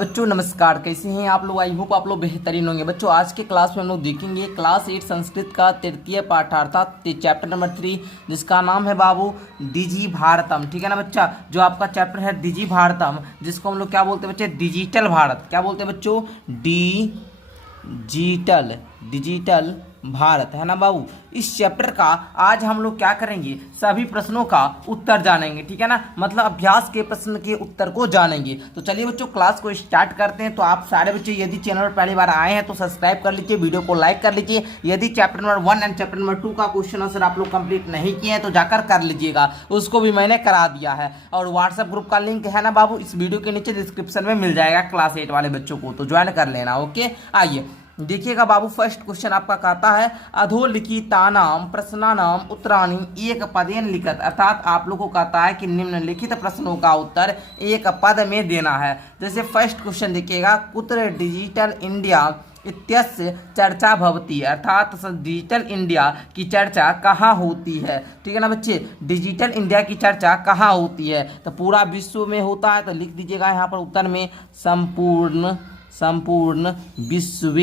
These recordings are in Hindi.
बच्चों नमस्कार, कैसे हैं आप लोग। आई होप आप लोग बेहतरीन होंगे। बच्चों आज के क्लास में हम लोग देखेंगे क्लास 8 संस्कृत का तृतीय पाठ अर्थात चैप्टर नंबर 3, जिसका नाम है बाबू डिजी भारतम। ठीक है ना बच्चा, जो आपका चैप्टर है डिजी भारतम, जिसको हम लोग क्या बोलते हैं बच्चे, डिजिटल भारत। क्या बोलते हैं बच्चों, डिजिटल भारत, है ना बाबू। इस चैप्टर का आज हम लोग क्या करेंगे, सभी प्रश्नों का उत्तर जानेंगे। ठीक है ना, मतलब अभ्यास के प्रश्न के उत्तर को जानेंगे। तो चलिए बच्चों क्लास को स्टार्ट करते हैं। तो आप सारे बच्चे यदि चैनल पर पहली बार आए हैं तो सब्सक्राइब कर लीजिए, वीडियो को लाइक कर लीजिए। यदि chapter number 1 and chapter number 2 का क्वेश्चन आंसर आप लोग कंप्लीट नहीं किए हैं तो जाकर कर लीजिएगा, उसको भी मैंने करा दिया है। और व्हाट्सएप ग्रुप का लिंक है ना बाबू, इस वीडियो के नीचे डिस्क्रिप्शन में मिल जाएगा क्लास 8 वाले बच्चों को, तो ज्वाइन कर लेना। ओके, आइए देखिएगा बाबू, फर्स्ट क्वेश्चन आपका कहता है अधोलिखितानाम प्रश्नानाम उत्तराणि एक पदेन लिखत, अर्थात आप लोगों को कहता है कि निम्नलिखित प्रश्नों का उत्तर एक पद में देना है। जैसे फर्स्ट क्वेश्चन देखिएगा, कुत्र डिजिटल इंडिया इत्यस्य चर्चा भवती, अर्थात डिजिटल इंडिया की चर्चा कहाँ होती है। ठीक है ना बच्चे, डिजिटल इंडिया की चर्चा कहाँ होती है, तो पूरा विश्व में होता है। तो लिख दीजिएगा यहाँ पर उत्तर में संपूर्ण विश्व।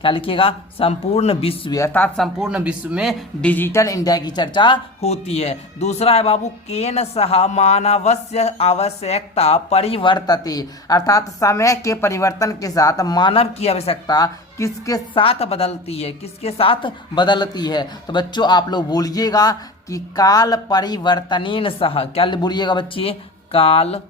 क्या लिखिएगा, संपूर्ण विश्व, अर्थात संपूर्ण विश्व में डिजिटल इंडिया की चर्चा होती है। दूसरा है बाबू, केन सह मानवस्य आवश्यकता परिवर्तते, अर्थात समय के परिवर्तन के साथ मानव की आवश्यकता किसके साथ बदलती है, किसके साथ बदलती है। तो बच्चों आप लोग बोलिएगा कि काल परिवर्तनेन सह। क्या बोलिएगा बच्चे, काल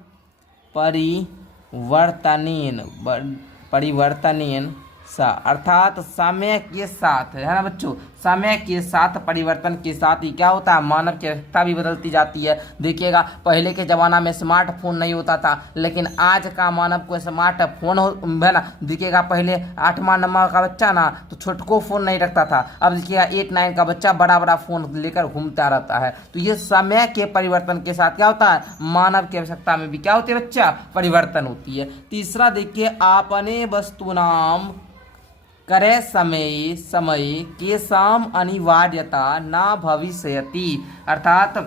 परिवर्तनेन सा, अर्थात समय के साथ, है ना बच्चों, समय के साथ परिवर्तन के साथ ही क्या होता है, मानव की आवश्यकता भी बदलती जाती है। देखिएगा पहले के ज़माना में स्मार्टफोन नहीं होता था, लेकिन आज का मानव को स्मार्टफोन है ना। देखिएगा पहले 8वां नंबर का बच्चा ना तो छोटको फ़ोन नहीं रखता था, अब देखिएगा 8-9 का बच्चा बड़ा बड़ा फ़ोन लेकर घूमता रहता है। तो ये समय के परिवर्तन के साथ क्या होता है, मानव की आवश्यकता में भी क्या होती है बच्चा, परिवर्तन होती है। तीसरा देखिए, आपने वस्तुनाम करे समय के साम अनिवार्यता ना भविष्यति, अर्थात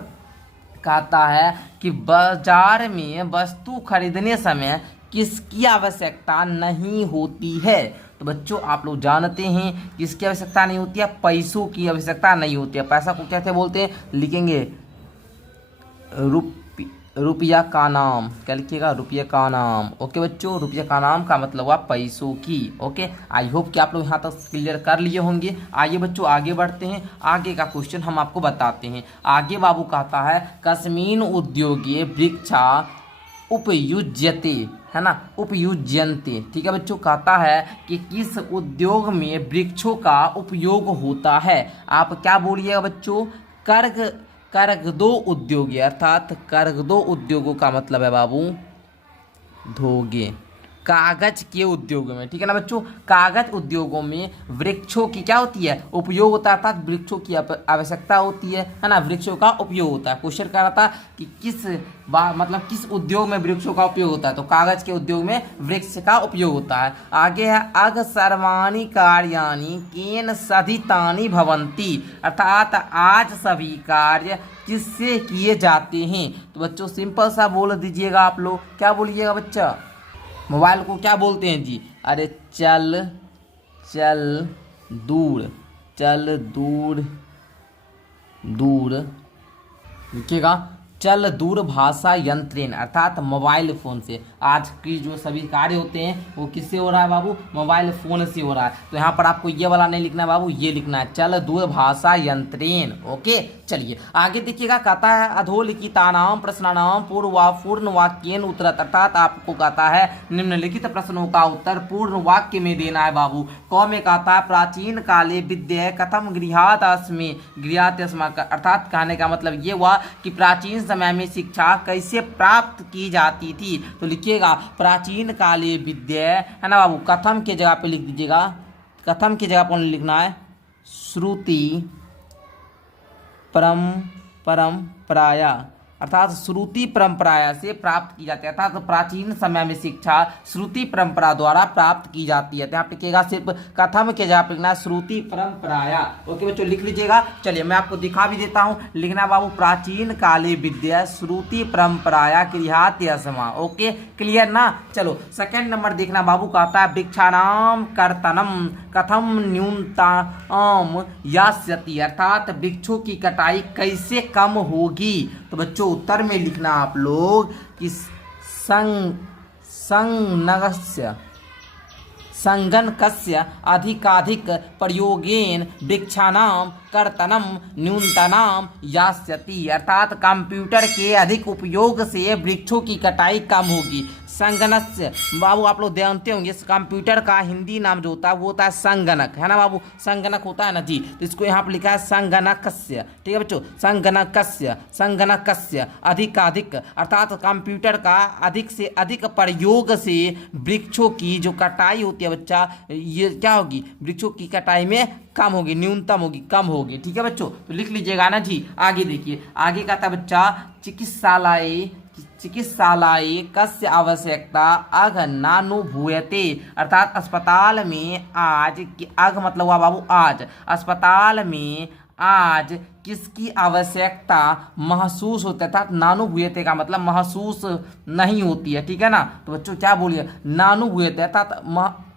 कहता है कि बाजार में वस्तु खरीदने समय किसकी आवश्यकता नहीं होती है। तो बच्चों आप लोग जानते हैं किसकी आवश्यकता नहीं होती है, पैसों की आवश्यकता नहीं होती है। पैसा को कैसे बोलते हैं, लिखेंगे रुपया का नाम। क्या लिखिएगा, रुपये का नाम। ओके बच्चों, रुपये का नाम का मतलब हुआ पैसों की। ओके, आई होप कि आप लोग यहाँ तक क्लियर कर लिए होंगे। आइए बच्चों आगे बढ़ते हैं, आगे का क्वेश्चन हम आपको बताते हैं। आगे बाबू कहता है कस्मिन उद्योगे वृक्षा उपयुज्यते, है ना, उपयुज्यन्ते। ठीक है बच्चों, कहता है कि किस उद्योग में वृक्षों का उपयोग होता है। आप क्या बोलिएगा बच्चों, कर्गदो उद्योगी, अर्थात कर्गदो उद्योगों का मतलब है बाबू धोगे, कागज के उद्योगों में। ठीक है ना बच्चों, कागज उद्योगों में वृक्षों की क्या होती है, उपयोग होता है, अर्थात वृक्षों की आवश्यकता होती है ना, वृक्षों का उपयोग होता है। क्वेश्चन कर रहा था कि मतलब किस उद्योग में वृक्षों का उपयोग होता है, तो कागज के उद्योग में वृक्ष का उपयोग होता है। आगे है अग सर्वाणि कार्याणि केन साधितानि भवन्ति, अर्थात आज सभी कार्य किससे किए जाते हैं। तो बच्चों सिंपल सा बोल दीजिएगा आप लोग, क्या बोलिएगा बच्चा, मोबाइल को क्या बोलते हैं जी, अरे चल दूर लिखिएगा, चल दूरभाषा यंत्रेण, अर्थात मोबाइल फ़ोन से। आज की जो सभी कार्य होते हैं वो किससे हो रहा है बाबू, मोबाइल फ़ोन से हो रहा है। तो यहाँ पर आपको ये वाला नहीं लिखना है बाबू, ये लिखना है चल दूरभाषा यंत्रेण। ओके, चलिए आगे देखिएगा, कहता है अधोलिखितानाम प्रश्नानाम पूर्ण वाक्येन उत्तरत, अर्थात आपको कहता है निम्नलिखित प्रश्नों का उत्तर पूर्ण वाक्य में देना है बाबू। क में कहता है प्राचीन काले विद्या कथम गृहात अस्मि, अर्थात कहने का मतलब ये हुआ कि प्राचीन समय में शिक्षा कैसे प्राप्त की जाती थी। तो लिखिएगा प्राचीन काले विद्या, है ना बाबू, कथम के जगह पे लिख दीजिएगा, कथम की जगह पर लिखना है श्रुति परंपराया, अर्थात श्रुति परंपरा से प्राप्त की जाती है, अर्थात प्राचीन समय में शिक्षा श्रुति परंपरा द्वारा प्राप्त की जाती है। तो यहाँ पे लिखिएगा सिर्फ कथम के जगह पे लिखना श्रुति परंपराया। ओके बच्चों लिख लीजिएगा। चलिए मैं आपको दिखा भी देता हूँ, लिखना बाबू प्राचीन काले विद्या श्रुति परंपराया क्रियात यसमा। ओके क्लियर ना। चलो सेकंड नंबर देखना बाबू, कहता है वृक्षाणाम कर्तनम कथम न्यूनतम यास्यति, अर्थात वृक्षों की कटाई कैसे कम होगी। तो बच्चों उत्तर में लिखना आप लोग कि संगणकस्य अधिकाधिक प्रयोगेन वृक्षाणाम कर्तनम न्यूनतम यास्यति, अर्थात कंप्यूटर के अधिक उपयोग से वृक्षों की कटाई कम होगी। संगणक बाबू आप लोग जानते होंगे कंप्यूटर का हिंदी नाम जो होता है वो होता है संगणक, है ना बाबू, संगणक होता है ना जी। तो इसको यहाँ पर लिखा है संगणकस्य, ठीक है बच्चों, संगणकस्य अधिकाधिक, अर्थात कंप्यूटर का अधिक से अधिक प्रयोग से वृक्षों की जो कटाई होती है बच्चा, ये क्या होगी, वृक्षों की कटाई में कम होगी, न्यूनतम होगी, कम होगी। ठीक है बच्चों, तो लिख लीजिएगा ना जी। आगे देखिए, आगे का था बच्चा चिकित्सालय कस्य आवश्यकता अघ नानुभूयते, अर्थात अस्पताल में आज, अघ मतलब हुआ बाबू आज, अस्पताल में आज किसकी आवश्यकता महसूस होता है, अर्थात नानुभूयते का मतलब महसूस नहीं होती है। ठीक है ना। तो बच्चों क्या बोलिए, नानुभूयते अर्थात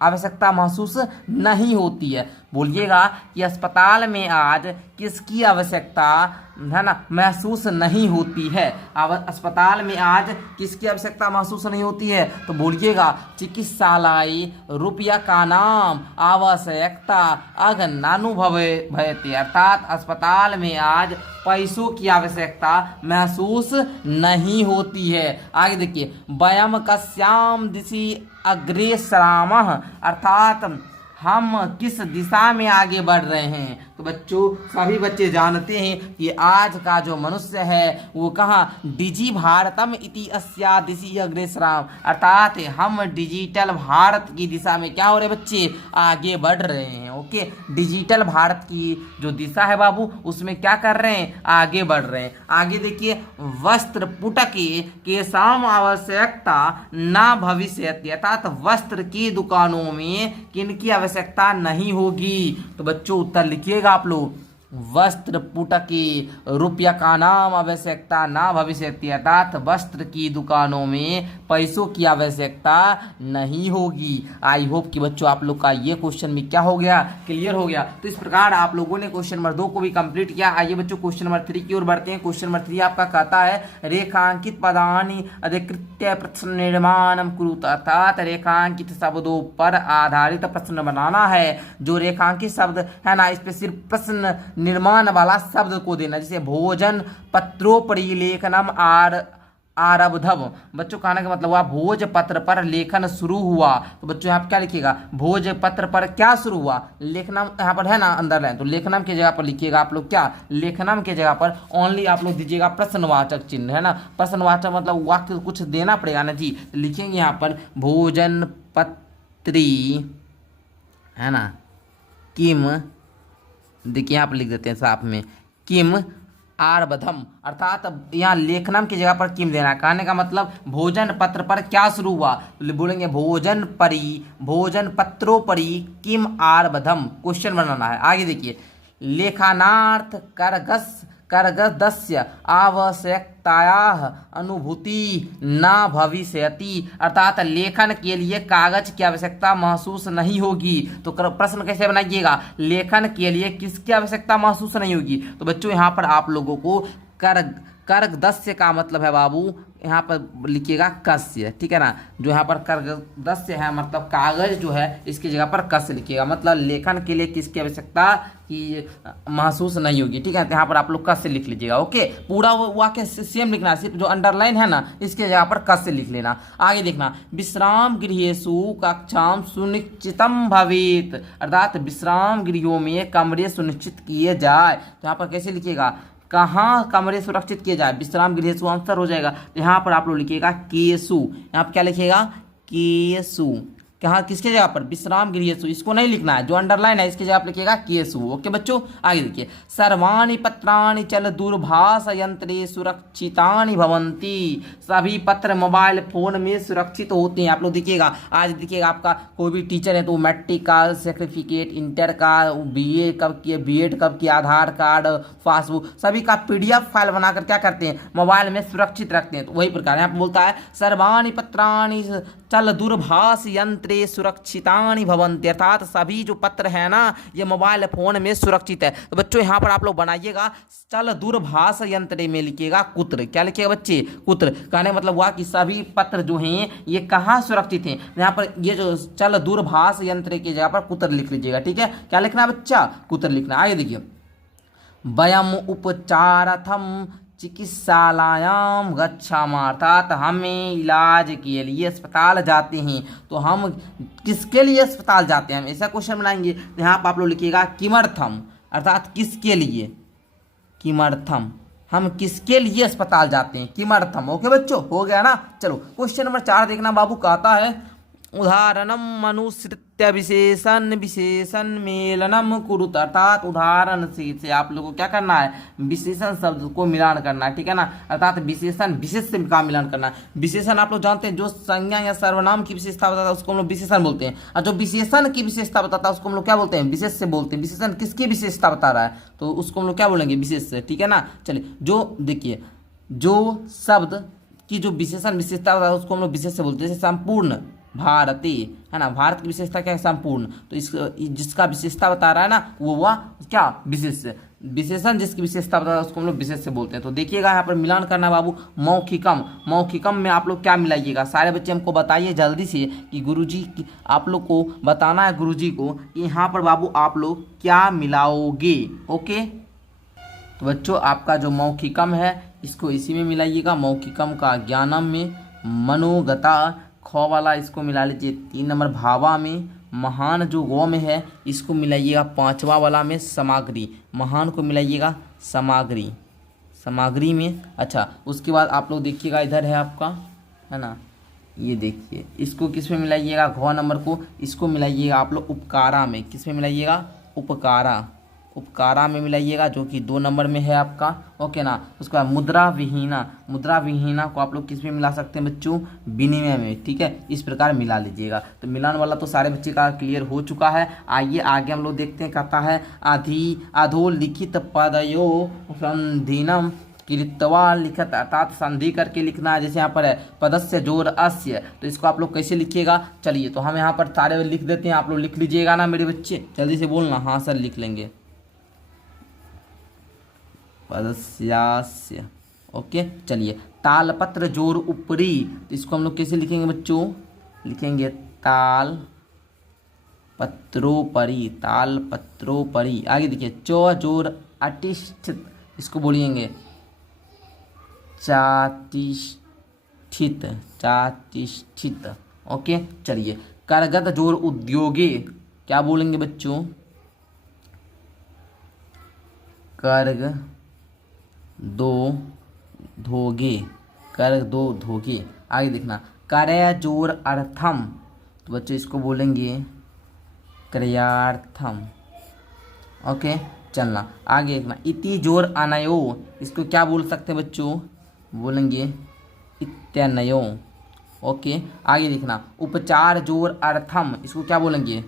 आवश्यकता महसूस नहीं होती है। बोलिएगा कि अस्पताल में आज किसकी आवश्यकता, है ना, महसूस नहीं होती है। अस्पताल में आज किसकी आवश्यकता महसूस नहीं होती है, तो बोलिएगा चिकित्सालय रुपया का नाम आवश्यकता अघ नानुभूयते, अर्थात अस्पताल में आज पैसों की आवश्यकता महसूस नहीं होती है। आगे देखिए, वयम कस्याम दिशि अग्रेसरामः, अर्थात हम किस दिशा में आगे बढ़ रहे हैं। तो बच्चों सभी बच्चे जानते हैं कि आज का जो मनुष्य है वो कहाँ, डिजी भारतम इति अस्या दिशि अग्रेसराम, अर्थात हम डिजिटल भारत की दिशा में क्या हो रहे बच्चे, आगे बढ़ रहे हैं। ओके, डिजिटल भारत की जो दिशा है बाबू उसमें क्या कर रहे हैं, आगे बढ़ रहे हैं। आगे देखिए, वस्त्र पुटके के साम आवश्यकता न भविष्यति, अर्थात वस्त्र की दुकानों में किनकी आवश्यकता नहीं होगी। तो बच्चों उत्तर लिखिएगा आप लोग, वस्त्र पुटके रुपया का नाम आवश्यकता ना भविष्यति, अर्थात वस्त्र की दुकानों में पैसों की आवश्यकता नहीं होगी। आई होप कि बच्चों आप लोग का ये क्वेश्चन भी क्या हो गया, क्लियर हो गया। तो इस प्रकार आप लोगों ने क्वेश्चन नंबर 2 को भी कंप्लीट किया। आइए बच्चों क्वेश्चन नंबर 3 की ओर बढ़ते हैं। क्वेश्चन नंबर 3 आपका कहता है रेखांकित पदानि अधिकृत्य प्रश्न निर्माण कुरुत, अर्थात रेखांकित शब्दों पर आधारित प्रश्न बनाना है। जो रेखांकित शब्द है ना, इस पे सिर्फ प्रश्न निर्माण वाला शब्द को देना, जैसे भोजन पत्रोपरि लेखनम आरब्धम, बच्चों कहने का मतलब हुआ भोजपत्र पर लेखन शुरू हुआ। तो बच्चों यहाँ पर क्या लिखिएगा, भोजपत्र पर क्या शुरू हुआ, लेखनम, यहाँ पर है ना अंडरलाइन, तो लेखनम की जगह पर लिखिएगा आप लोग क्या, लेखनम की जगह पर ओनली आप लोग दीजिएगा प्रश्नवाचक चिन्ह, है ना, प्रश्नवाचक मतलब वाक्य कुछ देना पड़ेगा ना जी। तो लिखेंगे यहाँ पर भोजन पत्री, है ना, किम, देखिए यहाँ पर लिख देते हैं साफ में, किम आरब्धम, अर्थात यहाँ लेखनम की जगह पर किम देना। कहने का मतलब भोजन पत्र पर क्या शुरू हुआ, बोलेंगे भोजन पत्रों परी किम आरब्धम, क्वेश्चन बनाना है। आगे देखिए, लेखनार्थ करगस्य आवश्यकतायाः अनुभूति न भविष्यति, अर्थात लेखन के लिए कागज की आवश्यकता महसूस नहीं होगी। तो प्रश्न कैसे बनाइएगा, लेखन के लिए किसकी आवश्यकता महसूस नहीं होगी। तो बच्चों यहाँ पर आप लोगों को करगदस्य का मतलब है बाबू, यहाँ पर लिखिएगा कस्य, ठीक है ना, जो यहाँ पर करगदस्य है मतलब कागज जो है, इसकी जगह पर कस्य लिखिएगा, मतलब लेखन के लिए किसकी आवश्यकता की महसूस नहीं होगी। ठीक है, तो यहाँ पर आप लोग कस्य लिख लीजिएगा। ओके, पूरा वाक्य सेम लिखना, सिर्फ जो अंडरलाइन है ना इसके जगह पर कस्य लिख लेना। आगे देखना, विश्राम गृहेषु कक्षाम सुनिश्चितम भवेत, अर्थात विश्राम गृहों में कमरे सुनिश्चित किए जाए। तो यहाँ पर कैसे लिखिएगा, कहाँ कमरे सुरक्षित किए जाए, विश्राम गृहेषु आंसर हो जाएगा। यहाँ पर आप लोग लिखिएगा केसु, यहाँ पर क्या लिखिएगा, केसु, कहाँ किसके जगह पर, विश्राम गृहेषु, इसको नहीं लिखना है, जो अंडरलाइन है इसकी जगह आप लिखिएगा केसु। ओके बच्चों, आगे देखिए, सर्वाणि पत्राणि चल दूरभाष यंत्रे सुरक्षितानि भवन्ति, सभी पत्र मोबाइल फोन में सुरक्षित होते हैं। आप लोग देखिएगा, आज देखिएगा आपका कोई भी टीचर है तो मैट्रिक का सर्टिफिकेट, इंटर का, बीए कब किए, बीएड कब किया, आधार कार्ड, पासबुक, सभी का पीडीएफ फाइल बनाकर क्या करते हैं, मोबाइल में सुरक्षित रखते हैं। तो वही प्रकार यहाँ पर बोलता है सर्वाणि पत्राणि चल दूरभाष यंत्रे सुरक्षितानि भवन्ति, अर्थात सभी जो पत्र है ना ये मोबाइल फोन में सुरक्षित है। तो बच्चों यहाँ पर आप लोग बनाइएगा, चल दूरभाष यंत्रे में लिखिएगा कुत्र, क्या लिखिएगा बच्चे, कुत्र। कहने मतलब हुआ कि सभी पत्र जो हैं ये कहाँ सुरक्षित हैं, यहाँ पर ये जो चल दूरभाष यंत्र की जगह पर कुत्र लिख लीजिएगा। ठीक है, क्या लिखना है बच्चा, कुत्र लिखना। आगे देखिए, वयम उपचारार्थम चिकित्सालयाम गच्छामः, अर्थात हमें इलाज के लिए अस्पताल जाते हैं। तो हम किसके लिए अस्पताल जाते हैं, हम ऐसा क्वेश्चन बनाएंगे। तो यहाँ पर आप लोग लिखिएगा किमर्थम, अर्थात किसके लिए, किमर्थम, हम किसके लिए अस्पताल जाते हैं, किमर्थम। ओके बच्चों, हो गया ना। चलो क्वेश्चन नंबर 4 देखना बाबू, कहता है उदाहरणम अनुसृत्य विशेषण विशेषण मेलनम कुरुत, अर्थात उदाहरण से आप लोगों को क्या करना है, विशेषण शब्द को मिलान करना है। ठीक है ना, अर्थात विशेषण विशेष से का मिलान करना है। विशेषण आप लोग जानते हैं जो संज्ञा या सर्वनाम की विशेषता बताता है उसको हम लोग विशेषण बोलते हैं, और जो विशेषण की विशेषता बताता है उसको हम लोग क्या बोलते हैं, विशेष से बोलते हैं। विशेषण किसकी विशेषता बता रहा है तो उसको हम लोग क्या बोलेंगे, विशेष से। ठीक है ना, चलिए जो देखिए, जो शब्द की जो विशेषण विशेषता बताता है उसको हम लोग विशेष से बोलते हैं। जैसे संपूर्ण भारती है ना, भारत की विशेषता क्या है, संपूर्ण। तो इस जिसका विशेषता बता रहा है ना वो हुआ क्या, विशेष। विशेषण जिसकी विशेषता बता रहा है उसको हम लोग विशेष से बोलते हैं। तो देखिएगा यहाँ पर मिलान करना बाबू, मौखिकम, मौखिकम में आप लोग क्या मिलाइएगा, सारे बच्चे हमको बताइए जल्दी से कि गुरुजी आप लोग को बताना है गुरुजी को कि यहाँ पर बाबू आप लोग क्या मिलाओगे। ओके, तो बच्चों आपका जो मौखिकम है इसको इसी में मिलाइएगा, मौखिकम का ज्ञानम में, मनोगता ख वाला इसको मिला लीजिए 3 नंबर, भावा में, महान जो गौ में है इसको मिलाइएगा 5वां वाला में, सामग्री, महान को मिलाइएगा सामग्री, सामग्री में। अच्छा उसके बाद आप लोग देखिएगा इधर है आपका है ना, ये देखिए इसको किस में मिलाइएगा, घ नंबर को इसको मिलाइएगा आप लोग उपकारा में, किस में मिलाइएगा, उपकारा, उपकारा में मिलाइएगा जो कि 2 नंबर में है आपका। ओके ना, उसके बाद मुद्रा विहीना, मुद्रा विहीना को आप लोग किस में मिला सकते हैं बच्चों, विनिमय में। ठीक है, इस प्रकार मिला लीजिएगा। तो मिलान वाला तो सारे बच्चे का क्लियर हो चुका है। आइए आगे हम लोग देखते हैं, कहता है अधोलिखित पदयो संधिनम कृत्वा लिखत, अर्थात संधि करके लिखना है। जैसे यहाँ पर है पदस्य जोर अस्य, तो इसको आप लोग कैसे लिखिएगा, चलिए तो हम यहाँ पर सारे लिख देते हैं, आप लोग लिख लीजिएगा ना मेरे बच्चे, जल्दी से बोलना। हाँ सर लिख लेंगे, पदस्यास्य। ओके चलिए, तालपत्र जोर ऊपरी, तो इसको हम लोग कैसे लिखेंगे बच्चों, लिखेंगे ताल पत्रोपरि, ताल पत्रोपरि। आगे देखिए, चौ जोर अटिष्ठित, इसको बोलिएंगे चातिष्ठित, चातिष्ठित। ओके चलिए, करगत जोर उद्योगे, क्या बोलेंगे बच्चों, कर्ग दो धोगे, कर दो धोगे। आगे देखना, करय जोर अर्थम, तो बच्चों इसको बोलेंगे क्रयार्थम। ओके चलना, आगे देखना, इति जोर अनयो, इसको क्या बोल सकते हैं बच्चों, बोलेंगे इत्यनयो। ओके आगे देखना, उपचार जोर अर्थम, इसको क्या बोलेंगे,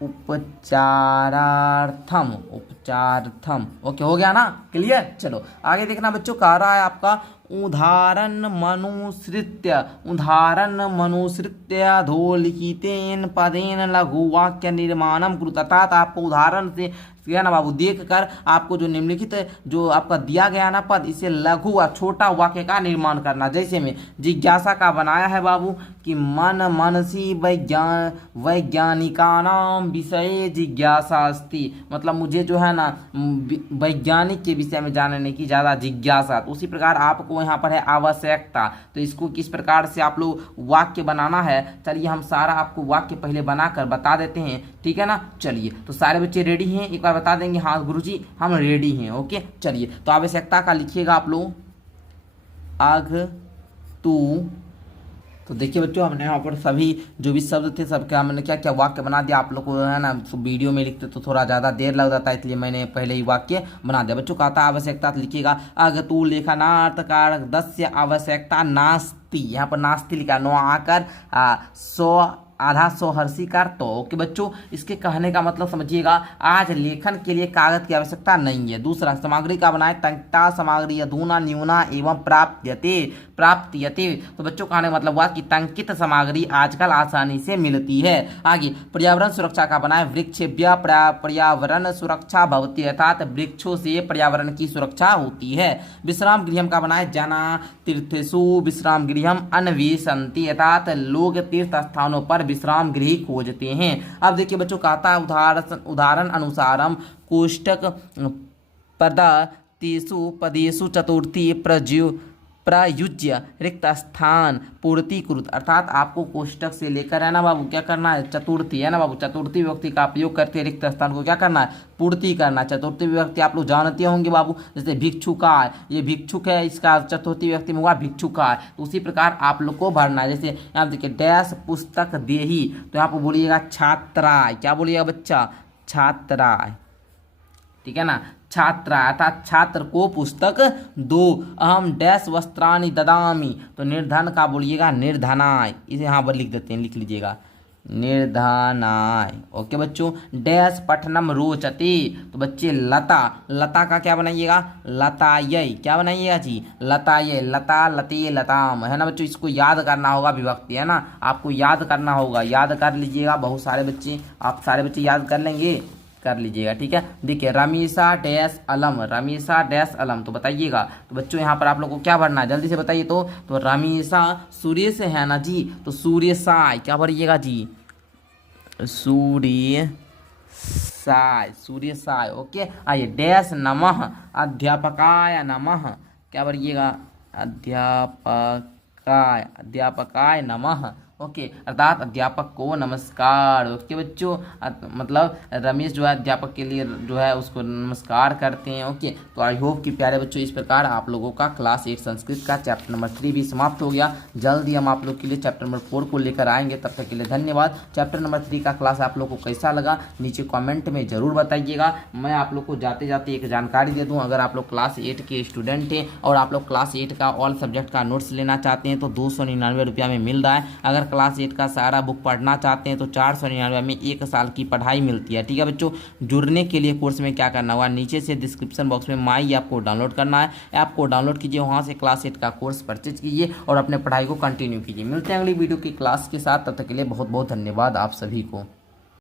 उपचारार्थम, उपचारार्थम। ओके हो गया ना, क्लियर। चलो आगे देखना बच्चों, कह रहा है आपका उदाहरण मनुसृत्य, उदाहरण मनुसृत्य अधोलिखितेन पदेन लघु वाक्य निर्माणम कुरुत, अर्थात आपको उदाहरण से है ना बाबू, देख कर आपको जो निम्नलिखित जो आपका दिया गया ना पद, इसे लघु और छोटा वाक्य का निर्माण करना। जैसे में जिज्ञासा का बनाया है बाबू कि मन मनसी वैज्ञानिकानाम विषय जिज्ञासा अस्ति, मतलब मुझे जो है ना वैज्ञानिक के विषय में जानने की ज़्यादा जिज्ञासा। तो उसी प्रकार आपको यहाँ पर है आवश्यकता, तो इसको किस प्रकार से आप लोग वाक्य बनाना है, चलिए हम सारा आपको वाक्य पहले बनाकर बता देते हैं। ठीक है ना, चलिए तो सारे बच्चे रेडी हैं, एक बार बता देंगे हाँ गुरुजी हम रेडी हैं। ओके चलिए, तो आवश्यकता का लिखिएगा आप लोग, अघ तू, तो देखिए बच्चों, हमने यहाँ पर सभी जो भी शब्द थे सबका हमने क्या क्या वाक्य बना दिया। आप लोग को है ना वीडियो में लिखते तो थोड़ा ज़्यादा देर लग जाता है, इसलिए मैंने पहले ही वाक्य बना दिया। बच्चों कहता आवश्यकता तो लिखिएगा अगतु लेखनार्थ कारक दस्य आवश्यकता नास्ति। यहाँ पर नास्ति लिखा, नो आकर सो आधा सौ हर्षी कार तो। ओके बच्चों, इसके कहने का मतलब समझिएगा, आज लेखन के लिए कागज की आवश्यकता नहीं है। दूसरा, सामग्री का बनाए तंकता सामग्री अधूना न्यूना एवं प्राप्यते। तो बच्चों कहने का मतलब हुआ कि तंकित सामग्री आजकल आसानी से मिलती है। आगे, पर्यावरण सुरक्षा का बनाए वृक्षेभ्य पर्यावरण सुरक्षा भवती, अर्थात वृक्षों से पर्यावरण की सुरक्षा होती है। विश्राम गृहम का बनाए जना तीर्थेषु विश्राम गृहम अन्वेषन्ति, अर्थात लोग तीर्थ स्थानों पर विश्राम गृह खोजते हैं। अब देखिए बच्चों, कहता उदाहरण अनुसारम कोष्टक पदातिषु पदेषु चतुर्थी प्रयुज्य रिक्त स्थान पूर्तिकृत, अर्थात आपको कोष्टक से लेकर है ना बाबू क्या करना है, चतुर्थी है ना बाबू, चतुर्थी विभक्ति का उपयोग करके रिक्त स्थान को क्या करना है, पूर्ति करना। चतुर्थी विभक्ति आप लोग जानते होंगे बाबू, जैसे भिक्षुकार, ये भिक्षुक है, इसका चतुर्थी विभक्ति में हुआ भिक्षुकार। तो उसी प्रकार आप लोग को भरना है। जैसे यहाँ देखिए डैश पुस्तक देही, तो यहाँ पर बोलिएगा छात्राय, क्या बोलिएगा बच्चा, छात्राय, ठीक है ना, छात्रा अर्थात छात्र को पुस्तक दो। अहम डैश वस्त्राणि ददामी, तो निर्धन का बोलिएगा निर्धनाय, इसे यहाँ पर लिख देते हैं, लिख लीजिएगा निर्धनाय। ओके बच्चों, डैश पठनम रोचते, तो बच्चे लता, लता का क्या बनाइएगा, लतायै, क्या बनाइएगा जी, लतायै, लता लते लताम, है ना बच्चों। इसको याद करना होगा, विभक्ति है ना, आपको याद करना होगा, याद कर लीजिएगा। बहुत सारे बच्चे, आप सारे बच्चे याद कर लेंगे, कर लीजिएगा, ठीक है। देखिए रमीशा डैश अलम, रमीशा डैश अलम, तो बताइएगा। तो बच्चों यहाँ पर आप लोग को क्या भरना है, जल्दी से बताइए। तो रमीशा सूर्य से है ना जी, तो सूर्य साय, क्या भरिएगा जी, सूर्य साय, सूर्य साय। ओके, आइए डैश नमः अध्यापकाय नमः, क्या भरिएगा, अध्यापकाय नमः। ओके, अर्थात अध्यापक को नमस्कार। ओके बच्चों, मतलब रमेश जो है अध्यापक के लिए जो है उसको नमस्कार करते हैं। ओके, तो आई होप कि प्यारे बच्चों, इस प्रकार आप लोगों का क्लास 8 संस्कृत का चैप्टर नंबर 3 भी समाप्त हो गया। जल्दी हम आप लोग के लिए चैप्टर नंबर 4 को लेकर आएंगे, तब तक के लिए धन्यवाद। चैप्टर नंबर 3 का क्लास आप लोग को कैसा लगा नीचे कॉमेंट में ज़रूर बताइएगा। मैं आप लोग को जाते जाते एक जानकारी दे दूँ, अगर आप लोग क्लास 8 के स्टूडेंट हैं और आप लोग क्लास 8 का ऑल सब्जेक्ट का नोट्स लेना चाहते हैं तो 299 रुपया में मिल रहा है। अगर क्लास 8 का सारा बुक पढ़ना चाहते हैं तो 499 में 1 साल की पढ़ाई मिलती है, ठीक है बच्चों। जुड़ने के लिए कोर्स में क्या करना होगा, नीचे से डिस्क्रिप्शन बॉक्स में माई ऐप को डाउनलोड करना है। ऐप को डाउनलोड कीजिए, वहाँ से क्लास 8 का कोर्स परचेज कीजिए और अपने पढ़ाई को कंटिन्यू कीजिए। मिलते हैं अगली वीडियो की क्लास के साथ, तब तक के लिए बहुत बहुत धन्यवाद आप सभी को।